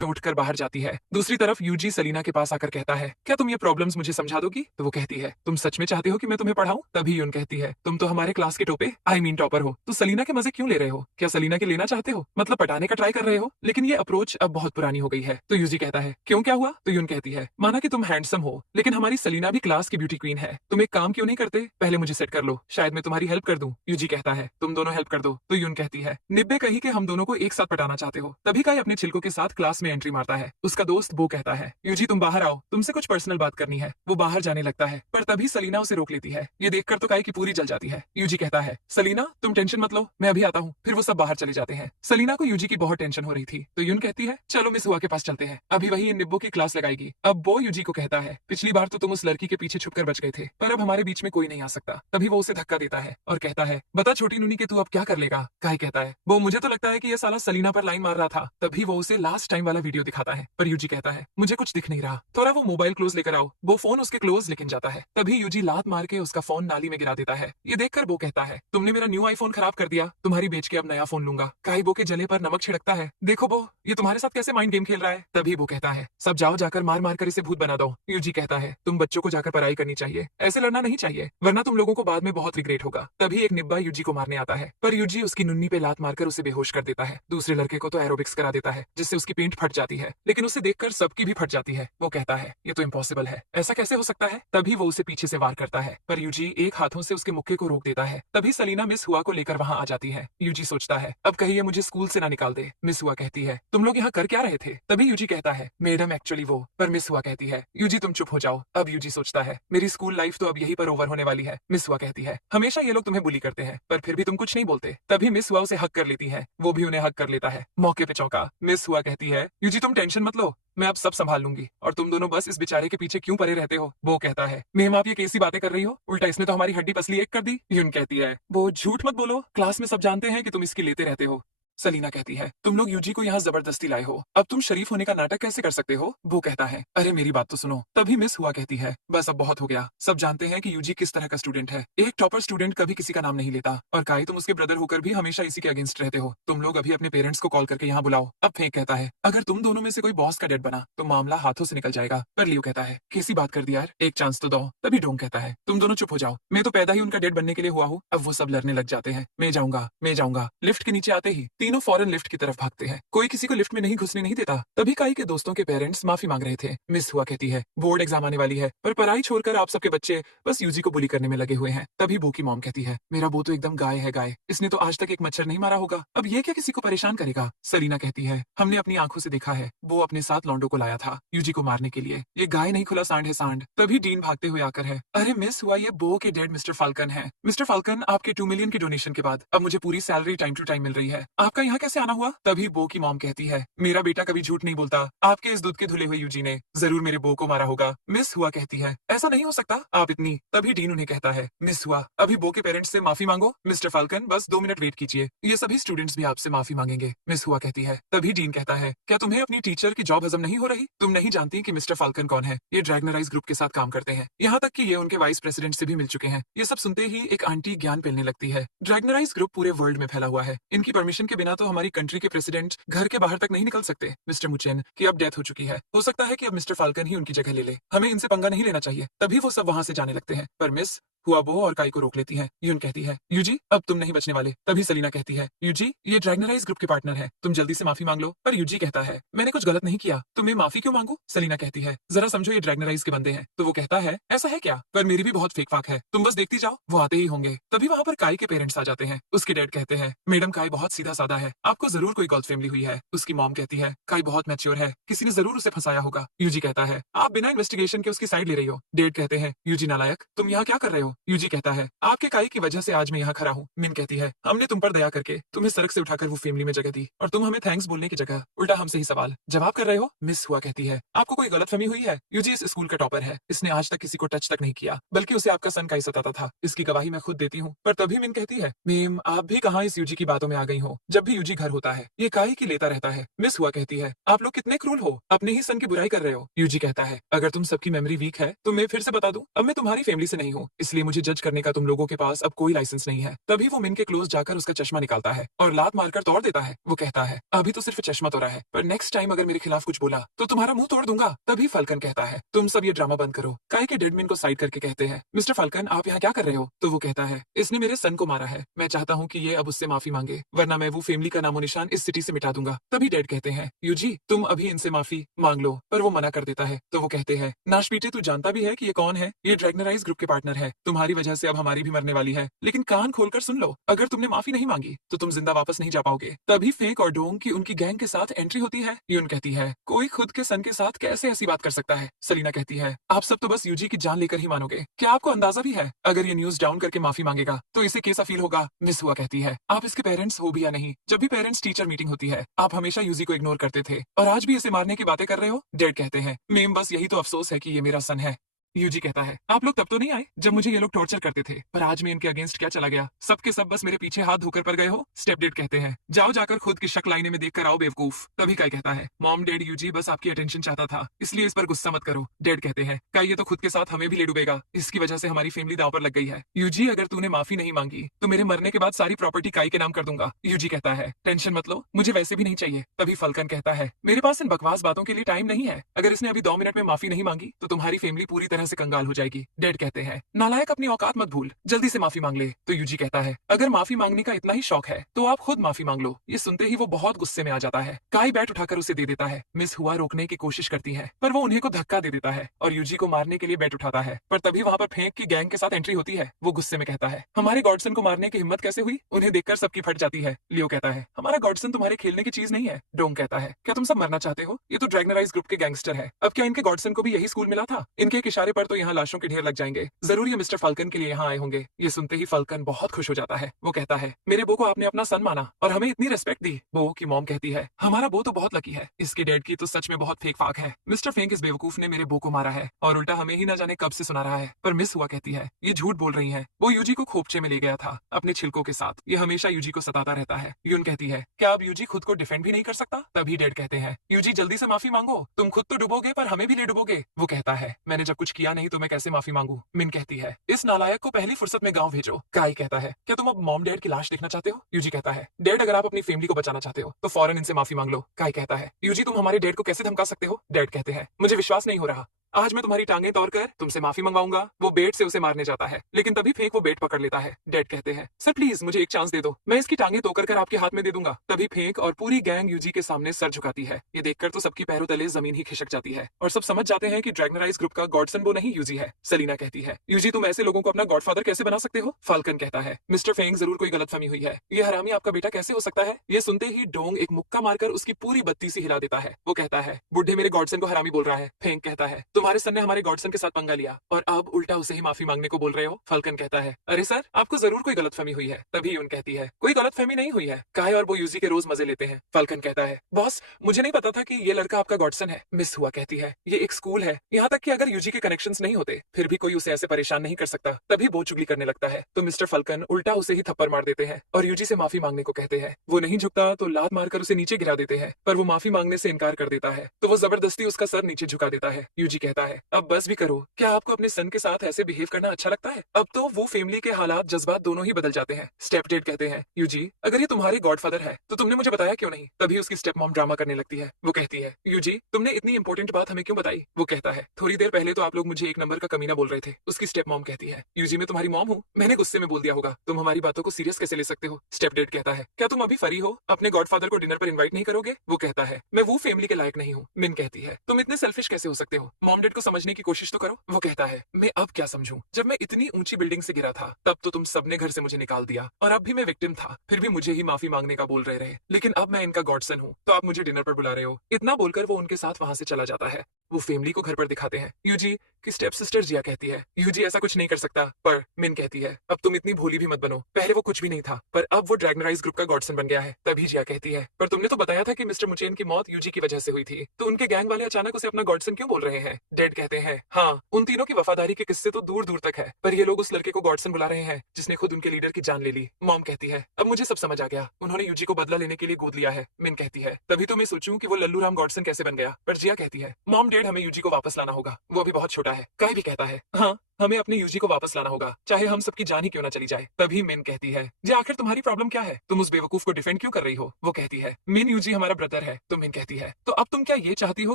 उठकर बाहर जाती है। दूसरी तरफ यूजी सलीना के पास आकर कहता है, क्या तुम ये प्रॉब्लम्स मुझे समझा दोगी? तो वो कहती है, तुम सच में चाहते हो कि मैं तुम्हें पढ़ाऊं? तभी यून कहती है, तुम तो हमारे क्लास के टोपे टॉपर हो, तो सलीना के मजे क्यों ले रहे हो? क्या सलीना के लेना चाहते हो? मतलब पटाने का ट्राई कर रहे हो? लेकिन ये अप्रोच अब बहुत पुरानी हो गई है। तो यूजी कहता है, क्यों, क्या हुआ? तो यून कहती है, माना कि तुम हैंडसम हो, लेकिन हमारी सलीना भी क्लास की ब्यूटी क्वीन है। तुम एक काम क्यों नहीं करते? पहले मुझे सेट कर लो, शायद मैं तुम्हारी हेल्प कर दूं। यूजी कहता है, तुम दोनों हेल्प कर दो। तो यून कहती है, निब्बे कही के हम दोनों को एक साथ पटाना चाहते हो। तभी काई अपने छिलकों के साथ क्लास में एंट्री मारता है। उसका दोस्त बो कहता है, यूजी तुम बाहर आओ, तुमसे कुछ पर्सनल बात करनी है। वो बाहर जाने लगता है, पर तभी सलीना उसे रोक लेती है। ये देखकर तो काई की पूरी जल जाती है। यूजी कहता है, सलीना तुम टेंशन मत लो, मैं अभी आता हूँ। फिर वो सब बाहर चले जाते हैं। सलीना को यूजी की बहुत टेंशन हो रही थी, तो यून कहती है, चलो मिस हुआ के पास चलते हैं, अभी वही इन निब्बो की क्लास लगाएगी। अब वो यूजी को कहता है, पिछली बार तो तुम उस लड़की के पीछे छुपकर बच गए थे, पर अब हमारे बीच में कोई नहीं आ सकता। तभी वो उसे धक्का देता है और कहता है, बता छोटी नूनी के तू अब क्या कर लेगा? काई कहता है, वो मुझे तो लगता है कि ये साला सलीना पर लाइन मार रहा था। तभी वो उसे लास्ट टाइम वाला वीडियो दिखाता है, पर यूजी कहता है, मुझे कुछ दिख नहीं रहा, थोड़ा वो मोबाइल क्लोज लेकर आओ। वो फोन उसके क्लोज लेकिन जाता है। तभी यूजी लात मार के उसका फोन नाली में गिरा देता है। ये देखकर वो कहता है, तुमने मेरा न्यू आईफोन खराब कर दिया, तुम्हारी बेच के अब नया फोन लूंगा। काई वो के जले पर नमक छिड़कता है, देखो वो ये तुम्हारे साथ कैसे माइंड गेम खेल रहा है। तभी वो कहता है, सब जाओ जाकर मार मार कर इसे भूत बना दो। यूजी कहता है, तुम बच्चों को जाकर पढ़ाई करनी चाहिए, ऐसे लड़ना नहीं चाहिए, वरना तुम लोगों को बाद में बहुत रिग्रेट होगा। तभी एक निब्बा यूजी को मारने आता है, पर यूजी उसकी नुन्नी पे लात मारकर उसे बेहोश कर देता है। दूसरे लड़के को तो एरोबिक्स करा देता है, जिससे उसकी पेंट फट जाती है, लेकिन उसे देखकर सबकी भी फट जाती है। वो कहता है, ये तो इम्पॉसिबल है, ऐसा कैसे हो सकता है? तभी वो उसे पीछे से वार करता है, पर यूजी एक हाथों से उसके मुक्के को रोक देता है। तभी सलीना मिस हुआ को लेकर वहाँ आ जाती है। यूजी सोचता है, अब कहीं ये मुझे स्कूल से ना निकाल दे। मिस हुआ कहती है, तुम लोग यहाँ कर क्या रहे थे? तभी यूजी कहता है, मैडम एक्चुअली वो। पर मिस हुआ कहती है, यूजी तुम चुप हो जाओ। अब यूजी सोचता है, मेरी स्कूल लाइफ तो अब यही पर ओवर होने वाली है। मिस हुआ कहती है, हमेशा ये लोग तुम्हें बुली करते हैं, पर फिर भी तुम कुछ नहीं बोलते। तभी मिस हुआ उसे हक कर लेती है, वो भी उन्हें हक कर लेता है। मौके पे चौंका। मिस हुआ कहती है, यूजी तुम टेंशन मत लो, मैं अब सब संभाल लूंगी, और तुम दोनों बस इस बेचारे के पीछे क्यों पड़े रहते हो? वो कहता है, मैम आप ये कैसी बातें कर रही हो? उल्टा इसने तो हमारी हड्डी पसली एक कर दी। यून कहती है, वो झूठ मत बोलो, क्लास में सब जानते हैं कि तुम इसकी लेते रहते हो। सलीना कहती है, तुम लोग यूजी को यहाँ जबरदस्ती लाए हो, अब तुम शरीफ होने का नाटक कैसे कर सकते हो? वो कहता है, अरे मेरी बात तो सुनो। तभी मिस हुआ कहती है, बस अब बहुत हो गया, सब जानते हैं कि यूजी किस तरह का स्टूडेंट है। एक टॉपर स्टूडेंट कभी किसी का नाम नहीं लेता, और काई तुम उसके ब्रदर होकर भी हमेशा इसी के अगेंस्ट रहते हो। तुम लोग अभी अपने पेरेंट्स को कॉल करके यहाँ बुलाओ। अब फेंक कहता है, अगर तुम दोनों में से कोई बॉस का डेड बना तो मामला हाथों से निकल जाएगा। पर लियो कहता है, कैसी बात कर दी यार, एक चांस तो दो। तभी डोंग कहता है, तुम दोनों चुप हो जाओ, मैं तो पैदा ही उनका डेड बनने के लिए हुआ हूँ। अब वो सब लड़ने लग जाते हैं, मैं जाऊंगा मैं जाऊंगा। लिफ्ट के नीचे आते ही तीनों फौरन लिफ्ट की तरफ भागते हैं। कोई किसी को लिफ्ट में नहीं घुसने नहीं देता। तभी काई के दोस्तों के पेरेंट्स माफी मांग रहे थे। मिस हुआ कहती है, बोर्ड एग्जाम आने वाली है, पर पढ़ाई छोड़कर आप सबके बच्चे बस यूजी को बुली करने में लगे हुए हैं। तभी बो की मॉम कहती है, मेरा बो तो एकदम गाय है गाय, इसने तो आज तक एक मच्छर नहीं मारा होगा, अब ये क्या किसी को परेशान करेगा? सलीना कहती है, हमने अपनी आंखों से देखा है, वो अपने साथ लॉन्डो को लाया था यूजी को मारने के लिए। ये गाय नहीं खुला सांड है सांड। तभी डीन भागते हुए आकर है, अरे मिस हुआ ये बो के डेड मिस्टर फाल्कन है। मिस्टर फाल्कन, आपके 2 मिलियन की डोनेशन के बाद अब मुझे पूरी सैलरी टाइम टू टाइम मिल रही है, आपका यहाँ कैसे आना हुआ? तभी बो की मॉम कहती है, मेरा बेटा कभी झूठ नहीं बोलता, आपके इस दूध के धुले हुए यूजी ने जरूर मेरे बो को मारा होगा। मिस हुआ कहती है, ऐसा नहीं हो सकता, आप इतनी। तभी डीन उन्हें कहता है, मिस हुआ अभी बो के पेरेंट्स से माफी मांगो, मिस्टर फाल्कन बस 2 मिनट वेट कीजिए, ये सभी स्टूडेंट्स भी आपसे माफी मांगेंगे। मिस हुआ कहती है, तभी डीन कहता है, क्या तुम्हें अपनी टीचर की जॉब हजम नहीं हो रही? तुम नहीं जानती कि मिस्टर फाल्कन कौन है? ये ड्रैगनराइज ग्रुप के साथ काम करते हैं, यहाँ तक कि ये उनके वाइस प्रेसिडेंट से भी मिल चुके हैं। ये सब सुनते ही एक आंटी ज्ञान फैलने लगती है। ड्रैगनराइज ग्रुप पूरे वर्ल्ड में फैला हुआ है, इनकी परमिशन के बिना तो हमारी कंट्री के प्रेसिडेंट घर के बाहर तक नहीं निकल सकते। मिस्टर मुचेन की अब डेथ हो चुकी है, हो सकता है कि अब मिस्टर फाल्कन ही उनकी जगह ले ले, हमें इनसे पंगा नहीं लेना चाहिए। तभी वो सब वहाँ से जाने लगते हैं, पर मिस हुआ बो और काई को रोक लेती है। यून कहती है, यूजी अब तुम नहीं बचने वाले। तभी सलीना कहती है, यूजी ये ड्रैगनराइज ग्रुप के पार्टनर है, तुम जल्दी से माफी मांग लो। पर यूजी कहता है, मैंने कुछ गलत नहीं किया, तुम्हें माफी क्यों मांगू? सलीना कहती है, जरा समझो ये ड्रैगनराइज के बंदे हैं। तो वो कहता है, ऐसा है क्या? पर मेरी भी बहुत फेक फाक है, तुम बस देखती जाओ, वो आते ही होंगे। तभी वहाँ पर काई के पेरेंट्स आ जाते हैं। उसके डैड कहते हैं, मैडम काई बहुत सीधा साधा है, आपको जरूर कोई गलत फैमिली हुई है। उसकी मॉम कहती है, काई बहुत मैच्योर है, किसी ने जरूर उसे फंसाया होगा। यूजी कहता है, आप बिना इन्वेस्टिगेशन के उसकी साइड ले रही हो। डैड कहते हैं, यूजी नालायक, तुम यहाँ क्या कर रहे हो? यूजी कहता है, आपके काई की वजह से आज मैं यहाँ खड़ा हूँ। मिन कहती है, हमने तुम पर दया करके तुम्हें सड़क से उठाकर वो फैमिली में जगह दी, और तुम हमें थैंक्स बोलने की जगह उल्टा हमसे ही सवाल जवाब कर रहे हो। मिस हुआ कहती है, आपको कोई गलतफहमी हुई है, यूजी इस स्कूल का टॉपर है, इसने आज तक किसी को टच तक नहीं किया, बल्कि उसे आपका सन काई सताता था, इसकी गवाही मैं खुद देती हूँ। पर तभी मिन कहती है, मैम आप भी कहाँ इस यूजी की बातों में आ गई हो? जब भी यूजी घर होता है ये काई की लेता रहता है। मिस हुआ कहती है, आप लोग कितने क्रूर हो, अपने ही सन की बुराई कर रहे हो। यूजी कहता है, अगर तुम सबकी मेमोरी वीक है तो मैं फिर से बता दूं, अब मैं तुम्हारी फैमिली से नहीं हूँ, इसलिए मुझे जज करने का तुम लोगों के पास अब कोई लाइसेंस नहीं है। तभी वो मिन के क्लोज जाकर उसका चश्मा निकालता है और लात मारकर तोड़ देता है। वो कहता है अभी तो सिर्फ चश्मा तोड़ा है, पर नेक्स्ट टाइम अगर मेरे खिलाफ कुछ बोला तो तुम्हारा मुंह तोड़ दूंगा। तभी फाल्कन कहता है तुम सब ये ड्रामा बंद करो। काई के डेडमिन को साइड करके कहते हैं मिस्टर फाल्कन आप यहाँ क्या कर रहे हो? तो वो कहता है इसने मेरे सन को मारा है, मैं चाहता हूँ कि ये अब उससे माफी मांगे, वरना मैं वो फैमिली का नामो निशान इस सिटी से मिटा दूंगा। तभी डैड कहते हैं यूजी तुम अभी इनसे माफी मांग लो, पर वो मना कर देता है। तो वो कहते हैं नाशपीटे तू जानता भी है कि ये कौन है? ये ड्रैगनराइज ग्रुप के पार्टनर है, तुम्हारी वजह से अब हमारी भी मरने वाली है। लेकिन कान खोलकर सुन लो, अगर तुमने माफी नहीं मांगी तो तुम जिंदा वापस नहीं जा पाओगे। तभी फेक और डोंग की उनकी गैंग के साथ एंट्री होती है। यून कहती है कोई खुद के सन के साथ कैसे ऐसी बात कर सकता है? सलीना कहती है आप सब तो बस यूजी की जान लेकर ही मानोगे। क्या आपको अंदाजा भी है अगर ये न्यूज डाउन करके माफी मांगेगा तो इसे कैसा फील होगा? मिस हुआ कहती है आप इसके पेरेंट्स हो भी या नहीं, जब भी पेरेंट्स टीचर मीटिंग होती है आप हमेशा यूजी को इग्नोर करते थे और आज भी इसे मारने की बातें कर रहे हो। डैड कहते हैं मेम बस यही तो अफसोस है कि ये मेरा सन है। यूजी कहता है आप लोग तब तो नहीं आए जब मुझे ये लोग टॉर्चर करते थे, पर आज मैं इनके अगेंस्ट क्या चला गया? सबके सब बस मेरे पीछे हाथ धोकर पर गए हो। स्टेप डेड कहते हैं जाओ जाकर खुद की शक्ल आईने में देखकर आओ बेवकूफ। तभी काई कहता है मॉम डैड यूजी बस आपकी अटेंशन चाहता था, इसलिए इस पर गुस्सा मत करो। डैड कहते हैं काई ये तो खुद के साथ हमें भी ले डूबेगा, इसकी वजह से हमारी फैमिली दांव पर लग गई है। यूजी अगर तूने माफी नहीं मांगी तो मेरे मरने के बाद सारी प्रॉपर्टी काई के नाम कर दूंगा। यूजी कहता है टेंशन मत लो, मुझे वैसे भी नहीं चाहिए। तभी फाल्कन कहता है मेरे पास इन बकवास बातों के लिए टाइम नहीं है, अगर इसने अभी 2 मिनट में माफी नहीं मांगी तो तुम्हारी फैमिली पूरी तरह से कंगाल हो जाएगी। डैड कहते हैं नालायक अपनी औकात मत भूल, जल्दी से माफी मांग ले। तो यूजी कहता है अगर माफी मांगने का इतना ही शौक है तो आप खुद माफी मांग लो। ये सुनते ही वो बहुत गुस्से में आ जाता है। काई बैट उठाकर उसे दे देता है। मिस हुआ रोकने की कोशिश करती है पर वो उन्हें को धक्का दे देता है और यूजी को मारने के लिए बैट उठाता है, पर तभी वहाँ पर फेंक की गैंग के साथ एंट्री होती है। वो गुस्से में कहता है हमारे गॉडसन को मारने की हिम्मत कैसे हुई? उन्हें देखकर सबकी फट जाती है। लियो कहता है हमारा गॉडसन तुम्हारे खेलने की चीज नहीं है। डोंग कहता है क्या तुम सब मरना चाहते हो? ये तो ड्रैगनराइज ग्रुप के गैंगस्टर है, अब क्या इनके गॉडसन को भी यही स्कूल मिला था? इनके एक इशारे पर तो यहाँ लाशों के ढेर लग जाएंगे, जरूर ये मिस्टर फाल्कन के लिए यहाँ आए होंगे। ये सुनते ही फाल्कन बहुत खुश हो जाता है। वो कहता है मेरे बो को आपने अपना सन माना और हमें इतनी रिस्पेक्ट दी। बो की मॉम कहती है हमारा बो तो बहुत लकी है, इसके डैड की तो सच में बहुत फेक फाक है। मिस्टर फेंक इस बेवकूफ ने मेरे बो को मारा है और उल्टा हमें ही ना जाने कब से सुना रहा है। पर मिस हुआ कहती है ये झूठ बोल रही है, वो यूजी को खोपचे में ले गया था अपने छिलकों के साथ, ये हमेशा यूजी को सताता रहता है। यून कहती है क्या अब यूजी खुद को डिफेंड भी नहीं कर सकता? तभी डैड कहते हैं यूजी जल्दी से माफी मांगो, तुम खुद तो डूबोगे पर हमें भी ले डूबोगे। वो कहता है मैंने जब कुछ किया नहीं तो मैं कैसे माफी मांगू? मिन कहती है इस नालायक को पहली फुर्सत में गांव भेजो। काई कहता है क्या तुम अब मॉम डैड की लाश देखना चाहते हो? यूजी कहता है डैड अगर आप अपनी फैमिली को बचाना चाहते हो तो फौरन इनसे माफी मांग लो। काई कहता है यूजी तुम हमारे डैड को कैसे धमका सकते हो? डैड कहते हैं मुझे विश्वास नहीं हो रहा, आज मैं तुम्हारी टांगें तोड़कर तुमसे माफी मंगवाऊंगा। वो बेट से उसे मारने जाता है लेकिन तभी फेंक वो बेट पकड़ लेता है। डैड कहते हैं सर प्लीज मुझे एक चांस दे दो, मैं इसकी टांगें तोड़कर आपके हाथ में दे दूंगा। तभी फेंक और पूरी गैंग यूजी के सामने सर झुकाती है। ये देखकर तो सबकी पैरों तले जमीन ही खिसक जाती है और सब समझ जाते हैं कि ड्रैगनराइज ग्रुप का गॉडसन वो नहीं यूजी है। सलीना कहती है यूजी तुम ऐसे लोगों को अपना गॉडफादर कैसे बना सकते हो? फाल्कन कहता है मिस्टर फेंक जरूर कोई गलतफहमी हुई है, ये हरामी आपका बेटा कैसे हो सकता है? ये सुनते ही डोंग एक मुक्का मारकर उसकी पूरी बत्ती सी हिला देता है। वो कहता है बुढ़े मेरे गॉडसन को हरामी बोल रहा है। फेंक कहता है तुम्हारे सन ने हमारे गॉडसन के साथ पंगा लिया और अब उल्टा उसे ही माफी मांगने को बोल रहे हो। फाल्कन कहता है अरे सर आपको जरूर कोई गलतफहमी हुई है। तभी यून कहती है कोई गलतफहमी नहीं हुई है, काई और वो यूजी के रोज मजे लेते हैं। फाल्कन कहता है बॉस मुझे नहीं पता था कि ये लड़का आपका गॉडसन है। मिस हुआ कहती है ये एक स्कूल है, यहाँ तक कि अगर यूजी के कनेक्शंस नहीं होते फिर भी कोई उसे ऐसे परेशान नहीं कर सकता। तभी वो चुगली करने लगता है तो मिस्टर फाल्कन उल्टा उसे ही थप्पड़ मार देते हैं और यूजी से माफी मांगने को कहते हैं। वो नहीं झुकता तो लात मारकर उसे नीचे गिरा देते हैं, पर वो माफी मांगने से इनकार कर देता है तो वो जबरदस्ती उसका सर नीचे झुका देता है। यूजी कहता है अब बस भी करो, क्या आपको अपने सन के साथ ऐसे बिहेव करना अच्छा लगता है? अब तो वो फैमिली के हालात जज्बात दोनों ही बदल जाते हैं। स्टेप डेड कहते हैं यूजी अगर ये तुम्हारे गॉडफादर है तो तुमने मुझे बताया क्यों नहीं? तभी उसकी स्टेप मॉम ड्रामा करने लगती है। वो कहती है यूजी तुमने इतनी इंपॉर्टेंट बात हमें क्यों बताई? वो कहता है थोड़ी देर पहले तो आप लोग मुझे एक नंबर का कमीना बोल रहे थे। उसकी स्टेप मॉम कहती है यूजी मैं तुम्हारी मॉम हूँ, मैंने गुस्से में बोल दिया होगा, तुम हमारी बातों को सीरियस कैसे ले सकते हो? स्टेप डेड कहता है क्या तुम अभी फरी हो, अपने गॉडफादर को डिनर पर इन्वाइट नहीं करोगे? वो कहता है मैं वो फैमिली के लायक नहीं हूँ। मिन कहती है तुम इतने सेल्फिश कैसे हो सकते हो, मॉम डैड को समझने की कोशिश तो करो। वो कहता है मैं अब क्या समझूं, जब मैं इतनी ऊंची बिल्डिंग से गिरा था तब तो तुम सबने घर से मुझे निकाल दिया और अब भी मैं विक्टिम था, फिर भी मुझे ही माफी मांगने का बोल रहे, लेकिन अब मैं इनका गॉडसन हूँ तो आप मुझे डिनर पर बुला रहे हो। इतना बोलकर वो उनके साथ वहां से चला जाता है। वो फैमिली को घर पर दिखाते हैं। यूजी की स्टेप सिस्टर जिया कहती है यूजी ऐसा कुछ नहीं कर सकता, पर मिन कहती है अब तुम इतनी भोली भी मत बनो, पहले वो कुछ भी नहीं था पर अब वो ड्रैगनराइज ग्रुप का गॉडसन बन गया है। तभी जिया कहती है पर तुमने तो बताया था कि मिस्टर मुचेन की मौत यूजी की वजह से हुई थी, तो उनके गैंग वाले अचानक उसे अपना गॉडसन क्यों बोल रहे हैं? डैड कहते हैं हाँ उन तीनों की वफादारी के किस्से तो दूर दूर तक है, पर ये लोग उस लड़के को गॉडसन बुला रहे हैं जिसने खुद उनके लीडर की जान ले ली। मॉम कहती है अब मुझे सब समझ आ गया, उन्होंने यूजी को बदला लेने के लिए गोद लिया है। मिन कहती है तभी तो मैं सोचूं कि वो लल्लू राम गॉडसन कैसे बन गया, पर जिया कहती है मॉम डैड हमें यूजी को वापस लाना होगा, वो अभी बहुत छोटा है। काई भी कहता है हाँ हमें अपने यूजी को वापस लाना होगा, चाहे हम सबकी जान ही क्यों ना चली जाए। तभी मिन कहती है, जी आखिर तुम्हारी प्रॉब्लम क्या है? तुम उस बेवकूफ को डिफेंड क्यों कर रही हो? वो कहती है, मिन यूजी हमारा ब्रदर है। तो मिन कहती है, तो अब तुम क्या ये चाहती हो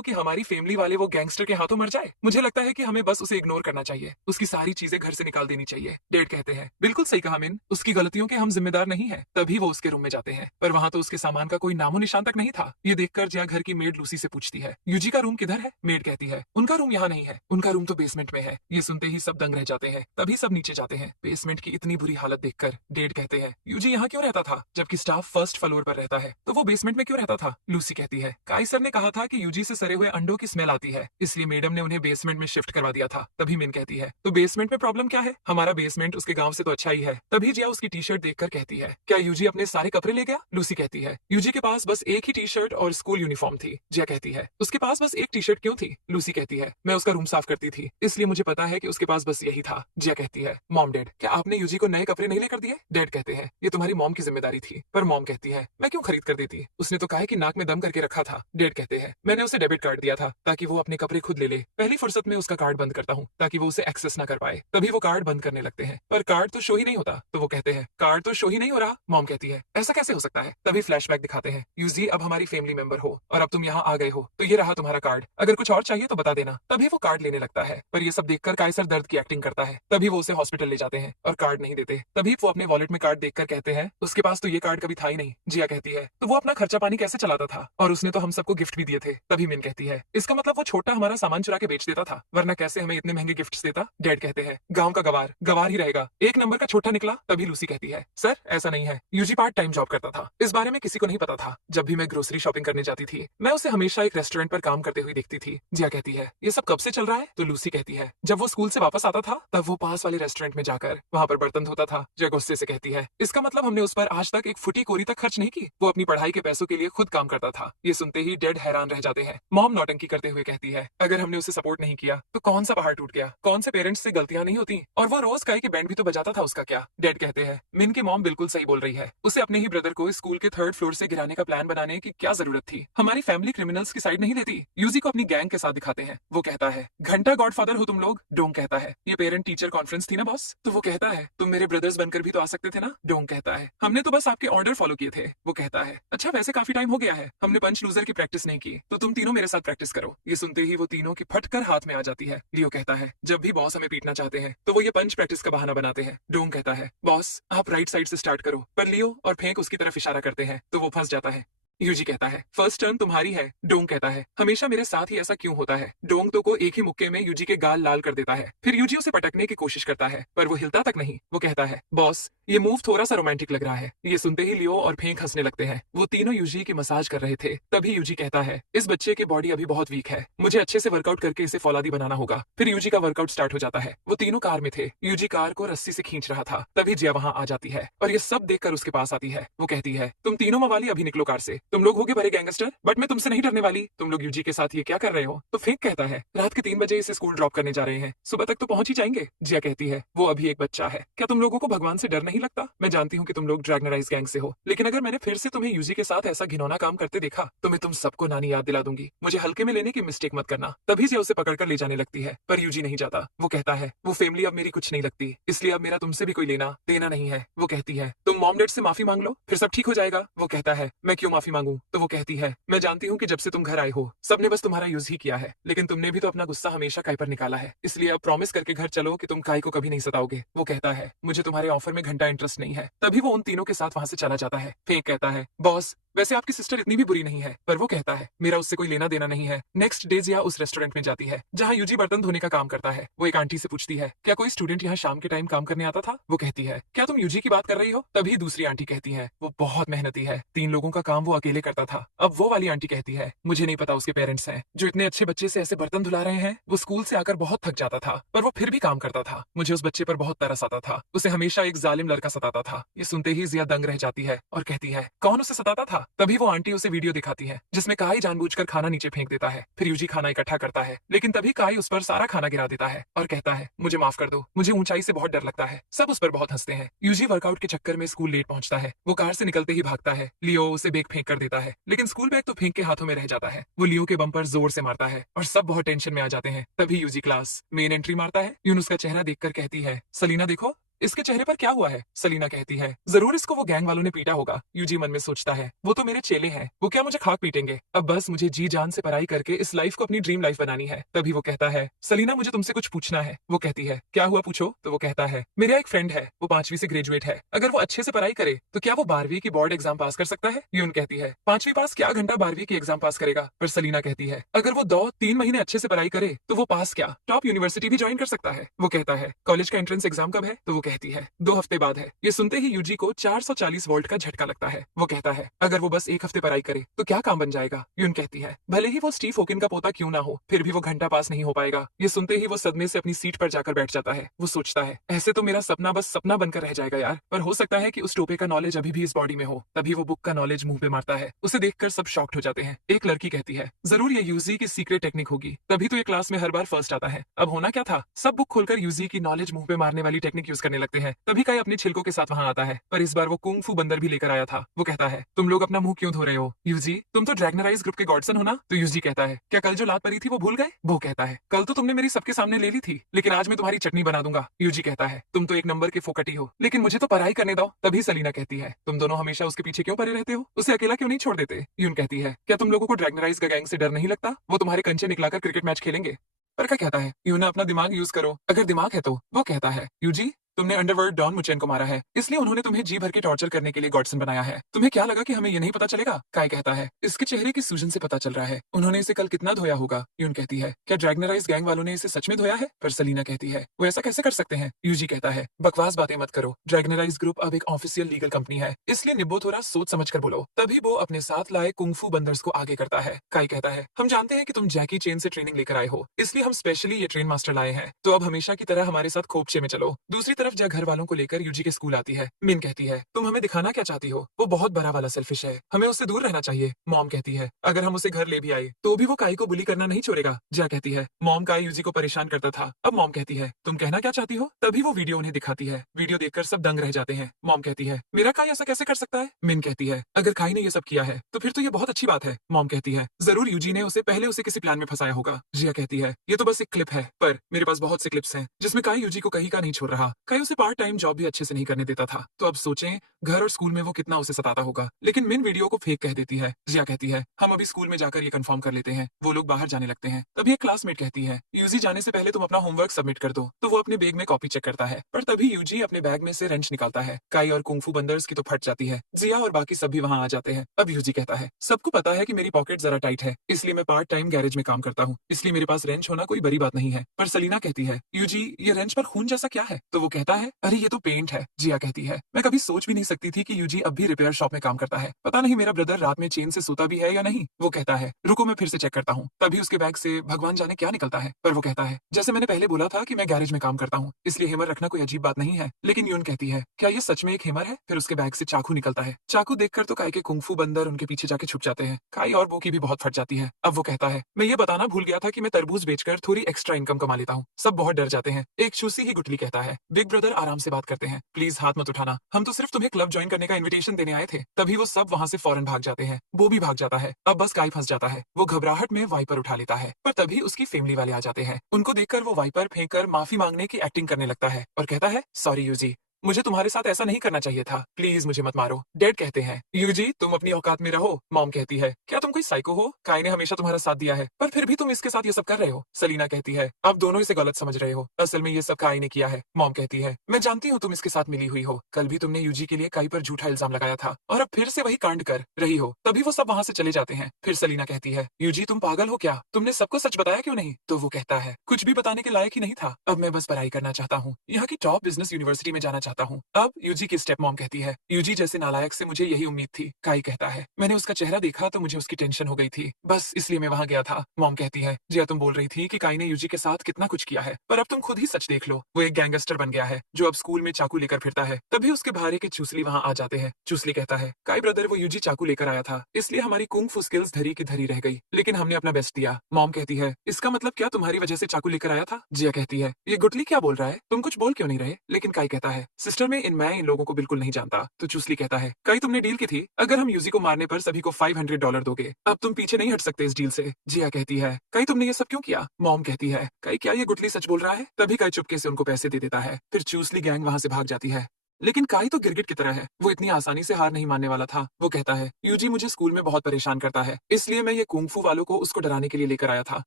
कि हमारी फैमिली वाले वो गैंगस्टर के हाथों मर जाए? मुझे लगता है कि हमें बस उसे इग्नोर करना चाहिए, उसकी सारी चीजें घर से निकाल देनी चाहिए। डैड कहते हैं, बिल्कुल सही कहा मिन, उसकी गलतियों के हम जिम्मेदार नहीं है। तभी वो उसके रूम में जाते हैं, पर वहां तो उसके सामान का कोई नामो निशान तक नहीं था। ये देखकर जिया घर की मेड लूसी से पूछती है, यूजी का रूम किधर है? मेड कहती है, उनका रूम यहाँ नहीं है, उनका रूम तो बेसमेंट में है। ये सुनते ही सब दंग रह जाते हैं। तभी सब नीचे जाते हैं। बेसमेंट की इतनी बुरी हालत देखकर डेड कहते हैं, यूजी यहाँ क्यों रहता था जबकि स्टाफ फर्स्ट फ्लोर पर रहता है? तो वो बेसमेंट में क्यों रहता था? लूसी कहती है, काई सर ने कहा था कि यूजी से सड़े हुए अंडों की स्मेल आती है, इसलिए मैडम ने उन्हें बेसमेंट में शिफ्ट करवा दिया था। तभी मिन कहती है, तो बेसमेंट में प्रॉब्लम क्या है? हमारा बेसमेंट उसके गांव से तो अच्छा ही है। तभी जिया उसकी टी शर्ट देखकर कहती है, क्या यूजी अपने सारे कपड़े ले गया? लूसी कहती है, यूजी के पास बस एक ही टी शर्ट और स्कूल यूनिफॉर्म थी। जिया कहती है, उसके पास बस एक टी शर्ट क्यों थी? लूसी कहती है, मैं उसका रूम साफ करती थी, इसलिए मुझे पता है कि उसके पास बस यही था। जिया कहती है, मॉम डैड, क्या आपने यूजी को नए कपड़े नहीं लेकर दिए? डैड कहते हैं, ये तुम्हारी मॉम की जिम्मेदारी थी। पर मॉम कहती है, मैं क्यों खरीद कर देती? उसने तो कहा है कि नाक में दम करके रखा था। डैड कहते हैं, मैंने उसे डेबिट कार्ड दिया था ताकि वो अपने कपड़े खुद ले ले। पहली फुर्सत में उसका कार्ड बंद करता हूँ ताकि वो उसे एक्सेस ना कर पाए। तभी वो कार्ड बंद करने लगते हैं, पर कार्ड तो शो ही नहीं होता। तो वो कहते हैं, कार्ड तो शो ही नहीं हो रहा। मॉम कहती है, ऐसा कैसे हो सकता है? तभी फ्लैशबैक दिखाते हैं, यूजी अब हमारी फैमिली मेंबर हो और अब तुम यहाँ आ गए हो, तो ये रहा तुम्हारा कार्ड, अगर कुछ और चाहिए तो बता देना। तभी वो कार्ड लेने लगता है, पर ये सब देखकर काइसर दर्द की एक्टिंग करता है। तभी वो उसे हॉस्पिटल ले जाते हैं और कार्ड नहीं देते। तभी वो अपने वॉलेट में कार्ड देखकर कहते हैं, उसके पास तो ये कार्ड कभी था ही नहीं। जिया कहती है, तो वो अपना खर्चा पानी कैसे चलाता था? और उसने तो हम सबको गिफ्ट भी दिए थे। तभी मिन कहती है, इसका मतलब वो छोटा हमारा सामान चुरा के बेच देता था, वरना कैसे हमें इतने महंगे गिफ्ट्स देता? डैड कहते हैं, गांव का गवार गवार ही रहेगा, एक नंबर का छोटा निकला। तभी लूसी कहती है, सर ऐसा नहीं है, यूजी पार्ट टाइम जॉब करता था, इस बारे में किसी को नहीं पता था। जब भी मैं ग्रोसरी शॉपिंग करने जाती थी, मैं उसे हमेशा एक रेस्टोरेंट पर काम करते हुए देखती थी। जिया कहती है, ये सब कब से चल रहा है? तो लूसी कहती है, जब वो स्कूल से वापस आता था तब वो पास वाले रेस्टोरेंट में जाकर वहां पर बर्तन धोता था। जिया गुस्से से कहती है, इसका मतलब हमने उस पर आज तक एक फुटी कोरी तक खर्च नहीं की। वो अपनी पढ़ाई के पैसों के लिए खुद काम करता था। ये सुनते ही डैड हैरान रह जाते हैं। मॉम नौटंकी करते हुए कहती है, अगर हमने उसे सपोर्ट नहीं किया तो कौन सा पहाड़ टूट गया? कौन से पेरेंट्स से गलतियां नहीं होती? और वो रोज गाय के बैंड भी तो बजाता था, उसका क्या? डैड कहते हैं, मिन की मॉम बिल्कुल सही बोल रही है, उसे अपने ही ब्रदर को स्कूल के 3rd फ्लोर से गिराने का प्लान बनाने की क्या जरूरत थी? हमारी फैमिली क्रिमिनल्स की साइड नहीं लेती। यूजी को अपनी गैंग के साथ दिखाते हैं। वो कहता है, घंटा गॉडफादर हो तुम लोग। डोंग कहता है, ये पेरेंट टीचर कॉन्फ्रेंस थी ना बॉस? तो वो कहता है, तुम मेरे ब्रदर्स बनकर भी तो आ सकते थे ना? डोंग कहता है, हमने तो बस आपके ऑर्डर फॉलो किए थे। वो कहता है, अच्छा वैसे काफी टाइम हो गया है, हमने पंच लूजर की प्रैक्टिस नहीं की, तो तुम तीनों मेरे साथ प्रैक्टिस करो। ये सुनते ही वो तीनों की फटकर हाथ में आ जाती है। लियो कहता है, जब भी बॉस हमें पीटना चाहते हैं तो वो ये पंच प्रैक्टिस का बहाना बनाते हैं। डोंग कहता है, बॉस आप राइट साइड से स्टार्ट करो, पर लियो और फेंक उसकी तरफ इशारा करते हैं तो वो फंस जाता है। यूजी कहता है, फर्स्ट टर्न तुम्हारी है। डोंग कहता है, हमेशा मेरे साथ ही ऐसा क्यों होता है? डोंग तो को एक ही मुक्के में यूजी के गाल लाल कर देता है। फिर यूजी उसे पटकने की कोशिश करता है, पर वो हिलता तक नहीं। वो कहता है, बॉस ये मूव थोड़ा सा रोमांटिक लग रहा है। ये सुनते ही लियो और फेंक हंसने लगते हैं। वो तीनों यूजी की मसाज कर रहे थे। तभी यूजी कहता है, इस बच्चे की बॉडी अभी बहुत वीक है, मुझे अच्छे से वर्कआउट करके इसे फौलादी बनाना होगा। फिर यूजी का वर्कआउट स्टार्ट हो जाता है। वो तीनों कार में थे, यूजी कार को रस्सी से खींच रहा था। तभी जिया वहां आ जाती है और ये सब देखकर उसके पास आती है। वो कहती है, तुम तीनों मवाली अभी निकलो कार से, तुम लोग होगे बड़े गैंगस्टर, बट मैं तुमसे नहीं डरने वाली। तुम लोग यूजी के साथ ये क्या कर रहे हो? तो फेंक कहता है, रात के 3 बजे इसे स्कूल ड्रॉप करने जा रहे हैं, सुबह तक तो पहुंच ही जाएंगे। जिया कहती है, वो अभी एक बच्चा है, क्या तुम लोगों को भगवान से डर नहीं लगता? मैं जानती हूँ कि तुम लोग ड्रैगनराइज गैंग से हो, लेकिन अगर मैंने फिर से तुम्हें यूजी के साथ ऐसा घिनौना काम करते देखा तो मैं तुम सबको नानी याद दिला दूंगी। मुझे हल्के में लेने की मिस्टेक मत करना। तभी जिया उसे पकड़कर ले जाने लगती है, पर यूजी नहीं जाता। वो कहता है, वो फैमिली अब मेरी कुछ नहीं लगती, इसलिए अब मेरा तुमसे भी कोई लेना देना नहीं है। वो कहती है, तुम मॉम डैड से माफी मांग लो, फिर सब ठीक हो जाएगा। वो कहता है, मैं क्यों माफी मांगू? तो वो कहती है, मैं जानती हूँ कि जब से तुम घर आए हो सबने बस तुम्हारा यूज ही किया है, लेकिन तुमने भी तो अपना गुस्सा हमेशा काय पर निकाला है, इसलिए अब प्रॉमिस करके घर चलो कि तुम काय को कभी नहीं सताओगे। वो कहता है, मुझे तुम्हारे ऑफर में घंटा इंटरेस्ट नहीं है। तभी वो उन तीनों के साथ वहां से चला जाता है। फेंक कहता है, बॉस वैसे आपकी सिस्टर इतनी भी बुरी नहीं है, पर वो कहता है, मेरा उससे कोई लेना देना नहीं है। नेक्स्ट डे जिया उस रेस्टोरेंट में जाती है जहाँ यूजी बर्तन धोने का काम करता है। वो एक आंटी से पूछती है, क्या कोई स्टूडेंट यहाँ शाम के टाइम काम करने आता था? वो कहती है, क्या तुम यूजी की बात कर रही हो? तभी दूसरी आंटी कहती है, वो बहुत मेहनती है, 3 लोगों का काम वो अकेले करता था। अब वो वाली आंटी कहती है, मुझे नहीं पता उसके पेरेंट्स हैं जो इतने अच्छे बच्चे से ऐसे बर्तन धुला रहे हैं। वो स्कूल से आकर बहुत थक जाता था, पर वो फिर भी काम करता था। मुझे उस बच्चे पर बहुत तरस आता था, उसे हमेशा एक जालिम लड़का सताता था। ये सुनते ही जिया दंग रह जाती है और कहती है, कौन उसे सताता था? था। तभी वो आंटी उसे वीडियो दिखाती है जिसमें काई जानबूझकर खाना नीचे फेंक देता है। फिर यूजी खाना इकट्ठा करता है, लेकिन तभी काई उस पर सारा खाना गिरा देता है और कहता है मुझे माफ कर दो, मुझे ऊंचाई से बहुत डर लगता है। सब उस पर बहुत हंसते हैं। यूजी वर्कआउट के चक्कर में स्कूल लेट पहुंचता है। वो कार से निकलते ही भागता है। लियो उसे बैग फेंक कर देता है, लेकिन स्कूल बैग तो फेंक के हाथों में रह जाता है। वो लियो के बम पर जोर से मारता है और सब बहुत टेंशन में आ जाते हैं। तभी यूजी क्लास मेन एंट्री मारता है। यून उसका चेहरा देखकर कहती है सलीना देखो इसके चेहरे पर क्या हुआ है। सलीना कहती है जरूर इसको वो गैंग वालों ने पीटा होगा। यूजी मन में सोचता है वो तो मेरे चेले हैं, वो क्या मुझे खाक पीटेंगे। अब बस मुझे जी जान से पढ़ाई करके इस लाइफ को अपनी ड्रीम लाइफ बनानी है। तभी वो कहता है सलीना मुझे तुमसे कुछ पूछना है। वो कहती है क्या हुआ पूछो। तो वो कहता है मेरा एक फ्रेंड है, वो 5वीं से ग्रेजुएट है। अगर वो अच्छे से पढ़ाई करे तो क्या वो 12वीं की बोर्ड एग्जाम पास कर सकता है। यून कहती है 5वीं पास क्या घंटा 12वीं की एग्जाम पास करेगा। पर सलीना कहती है अगर वो 2-3 महीने अच्छे से पढ़ाई करे तो वो पास क्या टॉप यूनिवर्सिटी भी ज्वाइन कर सकता है। वो कहता है कॉलेज का एंट्रेंस एग्जाम कब है। तो वो कहती है 2 हफ्ते बाद है। ये सुनते ही यूजी को 440 वोल्ट का झटका लगता है। वो कहता है अगर वो बस 1 हफ्ते पढ़ाई करे तो क्या काम बन जाएगा। यून कहती है भले ही वो स्टीव होकिन का पोता क्यों ना हो, फिर भी वो घंटा पास नहीं हो पाएगा। ये सुनते ही वो सदमे से अपनी सीट पर जाकर बैठ जाता है। वो सोचता है ऐसे तो मेरा सपना बस सपना बनकर रह जाएगा यार, पर हो सकता है कि उस टोपे का नॉलेज अभी भी इस बॉडी में हो। तभी वो बुक का नॉलेज मुंह पे मारता है। उसे देखकर सब शॉक्ड हो जाते हैं। एक लड़की कहती है जरूर ये यूजी की सीक्रेट टेक्निक होगी, तभी तो ये क्लास में हर बार फर्स्ट आता है। अब होना क्या था, सब बुक खोलकर यूजी की नॉलेज मुंह पे मारने वाली टेक्निक यूज करने लगते हैं। तभी काई अपने छिलकों के साथ वहां आता है, पर इस बार वो कुंग फू बंदर भी लेकर आया था। वो कहता है तुम लोग अपना मुंह क्यों धो रहे हो। यूजी तुम तो ड्रैगनराइज ग्रुप के गॉडसन हो ना। तो यूजी कहता है क्या कल जो लात पड़ी थी वो भूल गए। वो कहता है कल तो तुमने मेरी सबके सामने ले ली थी, लेकिन आज मैं तुम्हारी चटनी बना दूंगा। यूजी कहता है तुम तो एक नंबर के फोकटी हो, लेकिन मुझे तो पढ़ाई करने दो। तभी सलीना कहती है तुम दोनों हमेशा उसके पीछे क्यों पड़े रहते हो, उसे अकेला क्यों नहीं छोड़ देते। यून कहती है क्या तुम लोगों को ड्रैगनराइज का गैंग से डर नहीं लगता, वो तुम्हारे कंचे निकलाकर क्रिकेट मैच खेलेंगे। पर क्या कहता है यूना अपना दिमाग यूज करो, अगर दिमाग है तो। वो कहता है यूजी तुमने अंडरवर्ल्ड डॉन मुचेन को मारा है, इसलिए उन्होंने तुम्हें जी भर के टॉर्चर करने के लिए गॉडसन बनाया है। तुम्हें क्या लगा कि हमें ये नहीं पता चलेगा। काय कहता है इसके चेहरे की सूजन से पता चल रहा है, उन्होंने इसे कल कितना धोया होगा। यून कहती है क्या ड्रैगनराइज गैंग वालों ने इसे सच में धोया है। पर सलीना कहती है वो ऐसा कैसे कर सकते हैं। यूजी कहता है बकवास बातें मत करो, ड्रैगनराइज ग्रुप अब एक ऑफिशियल लीगल कंपनी है, इसलिए निब्बो थोड़ा सोच समझ कर बोलो। तभी वो अपने साथ लाए कुंफू बंदर्स को आगे करता है। काय कहता है हम जानते हैं कि तुम जैकी चेन से ट्रेनिंग लेकर आए हो, इसलिए हम स्पेशली ये ट्रेन मास्टर लाए हैं, तो अब हमेशा की तरह हमारे साथ खोपचे में चलो। दूसरी तरफ जब घर वालों को लेकर यूजी के स्कूल आती है। मिन कहती है तुम हमें दिखाना क्या चाहती हो, वो बहुत बड़ा वाला सेल्फिश है, हमें उससे दूर रहना चाहिए। मॉम कहती है अगर हम उसे घर ले भी आए तो भी वो काई को बुली करना नहीं छोड़ेगा। जा कहती है मॉम काई यूजी को परेशान करता था। अब मॉम कहती है तुम कहना क्या चाहती हो। तभी वो वीडियो उन्हें दिखाती है। वीडियो देखकर सब दंग रह जाते हैं। मॉम कहती है मेरा काई ऐसा कैसे कर सकता है। मिन कहती है अगर काई ने ये सब किया है तो फिर तो ये बहुत अच्छी बात है। मॉम कहती है जरूर यूजी ने उसे पहले उसे किसी प्लान में फंसाया होगा। जिया कहती है ये तो बस एक क्लिप है, पर मेरे पास बहुत से क्लिप्स हैं जिसमें काई यूजी को कहीं का नहीं छोड़ रहा। काई उसे पार्ट टाइम जॉब भी अच्छे से नहीं करने देता था। तो अब सोचें घर और स्कूल में वो कितना उसे सताता होगा। लेकिन मिन वीडियो को फेक कह देती है। जिया कहती है हम अभी स्कूल में जाकर ये कंफर्म कर लेते हैं। वो लोग बाहर जाने लगते हैं। तभी एक क्लासमेट कहती है यूजी जाने से पहले तुम अपना होमवर्क सबमिट कर दो। तो वो अपने बैग में कॉपी चेक करता है, पर तभी यूजी अपने बैग में से रेंच निकालता है। काई और कुंफू बंदर्स की तो फट जाती है। जिया और बाकी सब भी वहाँ आ जाते हैं। अब यूजी कहता है सबको पता है कि मेरी पॉकेट जरा टाइट है, इसलिए मैं पार्ट टाइम गैरेज में काम करता हूँ, इसलिए मेरे पास रेंच होना कोई बड़ी बात नहीं है। पर सलीना कहती है यूजी ये रेंच पर खून जैसा क्या है। तो वो कहता है अरे ये तो पेंट है। जिया कहती है मैं कभी सोच भी नहीं सकती थी कि यूजी अब भी रिपेयर शॉप में काम करता है, पता नहीं मेरा ब्रदर रात में चेन से सोता भी है या नहीं। वो कहता है रुको मैं फिर से चेक करता हूँ। तभी उसके बैग से भगवान जाने क्या निकलता है। पर वो कहता है जैसे मैंने पहले बोला था कि मैं गैरेज में काम करता हूँ, इसलिए हेमर रखना कोई अजीब बात नहीं है। लेकिन यून कहती है क्या ये सच में एक हेमर है। फिर उसके बैग से चाकू निकलता है। चाकू देखकर तो काई के कुंफू बंदर उनके पीछे जाके छुप जाते हैं। काई और वो की भी बहुत फट जाती है। अब वो कहता है मैं ये बताना भूल गया था कि मैं तरबूज बेचकर थोड़ी एक्स्ट्रा इनकम कमा लेता हूँ। सब बहुत डर जाते हैं। एक चूसी ही गुटली कहता है बिग ब्रदर आराम से बात करते हैं, प्लीज हाथ मत उठाना, हम तो सिर्फ तुम्हें क्लब ज्वाइन करने का इन्विटेशन देने आए थे। तभी वो सब वहाँ से फौरन भाग जाते हैं। वो भी भाग जाता है। अब बस काई फंस जाता है। वो घबराहट में वाइपर उठा लेता है, पर तभी उसकी फैमिली वाले आ जाते हैं। उनको देखकर वो वाइपर फेंककर माफी मांगने की एक्टिंग करने लगता है और कहता है सॉरी यूजी, मुझे तुम्हारे साथ ऐसा नहीं करना चाहिए था, प्लीज मुझे मत मारो। डैड कहते हैं यूजी तुम अपनी औकात में रहो। मॉम कहती है क्या तुम कोई साइको हो, काई ने हमेशा तुम्हारा साथ दिया है, पर फिर भी तुम इसके साथ ये सब कर रहे हो। सलीना कहती है आप दोनों इसे गलत समझ रहे हो, असल में ये सब काई ने किया है। मॉम कहती है मैं जानती हूँ तुम इसके साथ मिली हुई हो, कल भी तुमने यूजी के लिए काई पर झूठा इल्जाम लगाया था और अब फिर से वही कांड कर रही हो। तभी वो सब वहाँ से चले जाते हैं। फिर सलीना कहती है यूजी तुम पागल हो क्या, तुमने सबको सच बताया क्यों नहीं। तो वो कहता है कुछ भी बताने के लायक ही नहीं था, अब मैं बस पढ़ाई करना चाहता हूँ, यहाँ की टॉप बिजनेस यूनिवर्सिटी में जाना चाहता चाहता हूँ। अब यूजी की स्टेप मॉम कहती है, यूजी जैसे नालायक से मुझे यही उम्मीद थी। काई कहता है, मैंने उसका चेहरा देखा तो मुझे उसकी टेंशन हो गई थी, बस इसलिए मैं वहाँ गया था। मॉम कहती है, जिया तुम बोल रही थी कि काई ने यूजी के साथ कितना कुछ किया है, पर अब तुम खुद ही सच देख लो, वो एक गैंगस्टर बन गया है जो अब स्कूल में चाकू लेकर फिरता है। तभी उसके भारे के चूसली वहाँ आ जाते हैं। चूसली कहता है, काई ब्रदर वो यूजी चाकू लेकर आया था, इसलिए हमारी कुंग फू स्किल्स धरी की धरी रह गई, लेकिन हमने अपना बेस्ट दिया। मॉम कहती है, इसका मतलब क्या तुम्हारी वजह से चाकू लेकर आया था? जिया कहती है, ये गुटली क्या बोल रहा है, तुम कुछ बोल क्यों नहीं रहे? लेकिन काई कहता है, सिस्टर मैं इन लोगों को बिल्कुल नहीं जानता। तो चूसली कहता है, काई तुमने डील की थी, अगर हम यूजी को मारने पर सभी को $500 दोगे, अब तुम पीछे नहीं हट सकते इस डील से। जिया कहती है, काई तुमने ये सब क्यों किया? मॉम कहती है, काई क्या ये गुटली सच बोल रहा है? तभी काई चुपके से उनको पैसे दे देता है। फिर चूसली गैंग वहाँ से भाग जाती है। लेकिन काई तो गिरगिट की तरह है, वो इतनी आसानी से हार नहीं मानने वाला था। वो कहता है, यूजी मुझे स्कूल में बहुत परेशान करता है, इसलिए मैं ये कुंग फू वालों को उसको डराने के लिए लेकर आया था।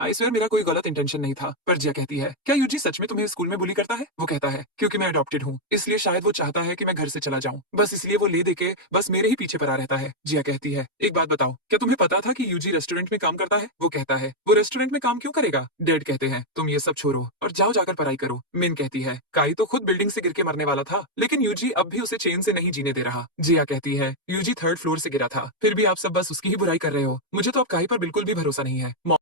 आई स्वेयर मेरा कोई गलत इंटेंशन नहीं था। पर जिया कहती है, क्या यूजी सच में तुम्हें स्कूल में बुली करता है? वो कहता है, क्योंकि मैं अडॉप्टेड हूँ, इसलिए शायद वो चाहता है कि मैं घर से चला जाऊँ, बस इसलिए वो ले देके बस मेरे ही पीछे पड़ा रहता है। जिया कहती है, एक बात बताओ, क्या तुम्हें पता था कि यूजी रेस्टोरेंट में काम करता है? वो कहता है, वो रेस्टोरेंट में काम क्यों करेगा? डैड कहते हैं, तुम ये सब छोड़ो और जाओ जाकर पढ़ाई करो। मिन कहती है, काई तो खुद बिल्डिंग से गिर के मरने वाला था, लेकिन यूजी अब भी उसे चेन से नहीं जीने दे रहा। जिया कहती है, यूजी 3rd फ्लोर से गिरा था, फिर भी आप सब बस उसकी ही बुराई कर रहे हो, मुझे तो अब काई पर बिल्कुल भी भरोसा नहीं है।